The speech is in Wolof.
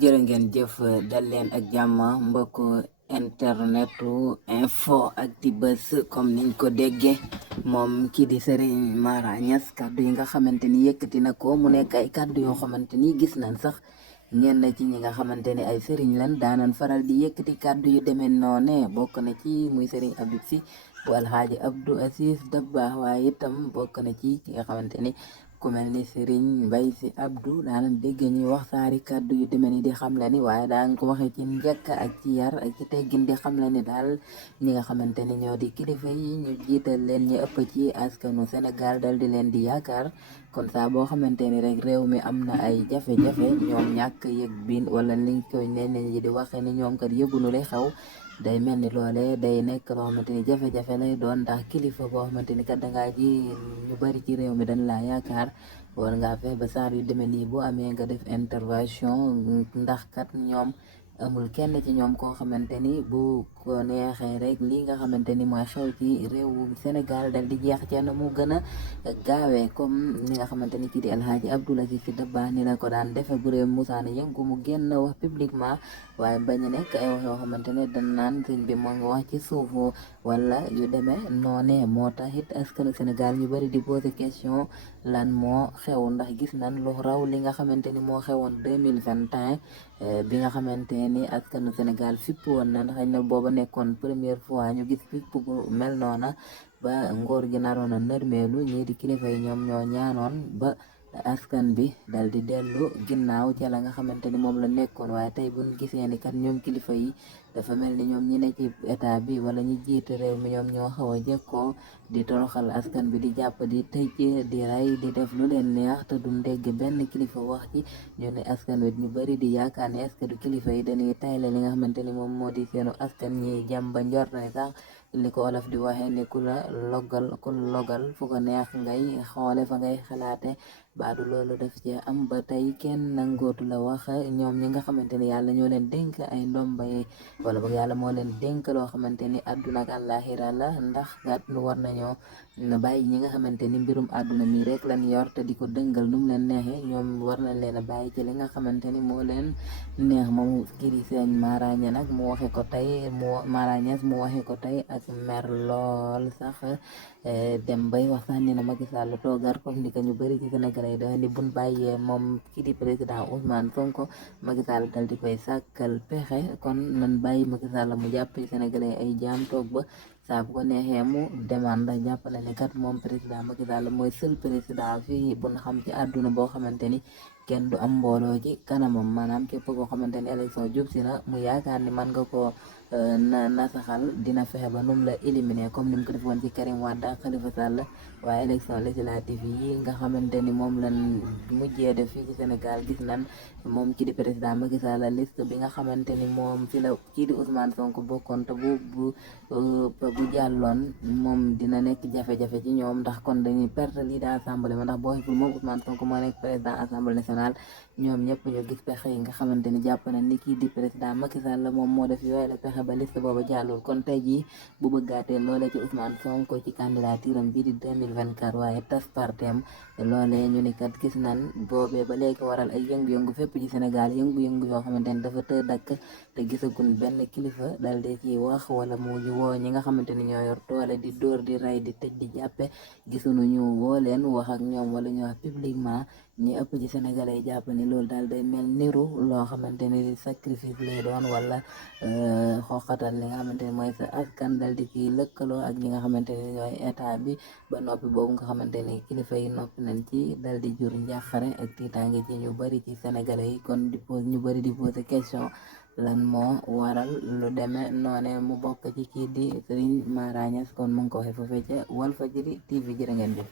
jërë ngeen jëf dal leen ak jàmm mbokk internetu info Actubuzz comme niñ ko déggee moom kii di Serigne Mara Niass kàddu yi nga xamante ni yëkkati na ko mu nekk ay kàddu yoo xamante ni gis nañ sax ñenn ci ñi nga xamante ni ay Serigne lan daanan faral di yëkkati kàddu yu demee noone bokk na ci muy Serigne Habib Sy bu Alxaaji Abdou Aziz Dabakh waaye itam bokk na ci ki nga xamante ni ku mel ni Serigne Mbaye Sy Abdou daanañ dégg ñuy wax saari kàddu yu demee ni di xamle ni waaye daan ko waxee ci njëkk ak ci yar ak ci teggin di xamle ni daal ñi nga xamante ni ñoo di kilifa yi ñu jiital leen ñi ëpp ci askanu Sénégal dal di leen di yaakaar kon saa boo xamante ni rek réew mi am na ay jafe-jafe ñoom ñàkk yëg biin wala liñ koy nenn ñi di waxee ni ñoom kat yëgunu lay xew day mel ni loolee day nekk loo xamante ni jafe-jafe lay doon ndax kilifa boo xamante ni kat dangaa ji ñu bari ci réew mi dañ laa yaakaar war ngaa fexe ba saar yu demee nii bu amee nga def intervention ndax kat ñoom amul kenn ci ñoom koo xamante ni bu ko neexee rek lii nga xamante ni mooy xew ci réewu Sénégal dal di jeex ca na mu gën a gaawee comme ni nga xamante ni kii di Alxaaji Abdou Aziz Sy Dabakh ni la ko daan defe bu réew musaana yëngu mu génn wax publiquement waaye bañ a nekk ay wax yoo xamante ne dañ naan sëñ bi moo ngi wax ci suufu wala yu demee noonee moo tax it askanu Sénégal ñu bari di poser question lan moo xew ndax gis nañ lu raw li nga xamante ni moo xewoon 2021 bi nga xamante ni askanu Sénégal fipp woon na xëy na booba nekkoon première fois ñu gis fipp bu mel noona ba ngóor gi naroon a nërmeelu ñii di kilifa yi ñoom ñoo ñaanoon ba askan bi dal di dellu ginnaaw ca la nga xamante ni moom la nekkoon waaye tey buñ gisee ni kat ñoom kilifa yi dafa mel ni ñoom ñi ne ci état bi wala ñi jiite réew mi ñoom ñoo xaw a jekkoo di toroxal askan bi di jàpp di tëj di rey di def lu leen neex te duñ dégg benn kilifa wax ci ñu ne askan wi ñu bari di yaakaar ne est-ce que du kilifa yi dañuy tayle li nga xamante ni moom moo di seenu askan ñi jàmm ba njort ne sax li ko olof di waxee ni ku la logal fu ko neex ngay xoole fa ngay xalaate baadu loolu def ci am ba tey kenn nangootu la wax ñoom ñi nga xamante ni yàlla ñoo leen dénk ay ndomba yi wala boog yàlla moo leen dénk loo xamante ni àdduna ak àllaaxira la ndax gat lu war nañoo bàyyi ñi nga xamante ni mbirum àdduna mi rek lañ yor te di ko dëngal nu mu leen neexee ñoom war nañ leen a bàyyi ci li nga xamante ni moo leen neex moom kii di sëñ Mara Niass nag mu waxe ko tey Mara Niass mu waxe ko tey ak mer lool sax dem bay wax sax ni na Macky Sall toogar comme ni ko ñu bëri ci Sénégalais yi dafa ni buñ bàyyee moom kii di président Ousmane Sonko Macky Sall dal di koy sàkkal pexe kon nan bàyyi Macky Sall mu jàpp Sénégalais ay jaam toog ba saa bu ko neexee mu demande jàppale ne kat moom président Macky Sall mooy seul président fii bu ñu xam ci àdduna boo xamante ni kenn du am mbooloo ci kanamam maanaam képp koo xamante ni élection jub si na mu yaakaar ni man nga koo nasaxal dina fexe ba num la éliminer comme ni mu ko defoon ci Karim Wade ak Khalifa Sall waaye élection législative yi nga xamante ni moom lañ mujjee def fii ci Sénégal gis nañ moom kii di président Macky Sall liste bi nga xamante ni moom fi la kii di Ousmane Sonko bokkoon te bu jàlloon moom dina nekk jafe-jafe ci ñoom ndax kon dañuy perte lii de assemblée ma ndax boo xiful moom Ousmane Sonko moo nekk président assemblée nationale ñoom ñëpp ñu gis pexe yi nga xamante ni jàpp na ni kii di président Macky Sall moom moo def yooyu la pexe ba liste boobu jàllul kon tey jii bu bëggaatee loolee ci Ousmane Sonko ci candidature am bii di 2024 waaye tas partem loolee ñu ni kat gis nan boobee ba léegi waral ay yëngu-yëngu fépp ci Sénégal yëngu-yëngu yoo xamante ni dafa tëdd dakk te gisagun benn kilifa dal di ci wax wala mu ñu woo ñi nga xamante ni ñoo yor doole di dóor di rey di tëj di jàppe gisuñu ñu woo leen wax ak ñoom wala ñu wax publiquement ñi ëpp ci Sénégalais yi jàpp ni loolu daal day mel niru loo xamante ni sacrifice lay doon wala xooxatal li nga xamante ni mooy sa askan dal di ci lëkkaloo ak ñi nga xamante ni ñooy état bi ba noppi boobu nga xamante ni kilifa yi noppi nañ ci dal di jur njàqare ak tiitaange ci ñu bari ci Sénégalais yi kon di pose ñu bari di poser question lan moo waral lu demee noone mu bokk ci kii di Serigne Mara Niass kon mu ngi ko waxee foofee ca Walfadjri TV jërë ngeen jëf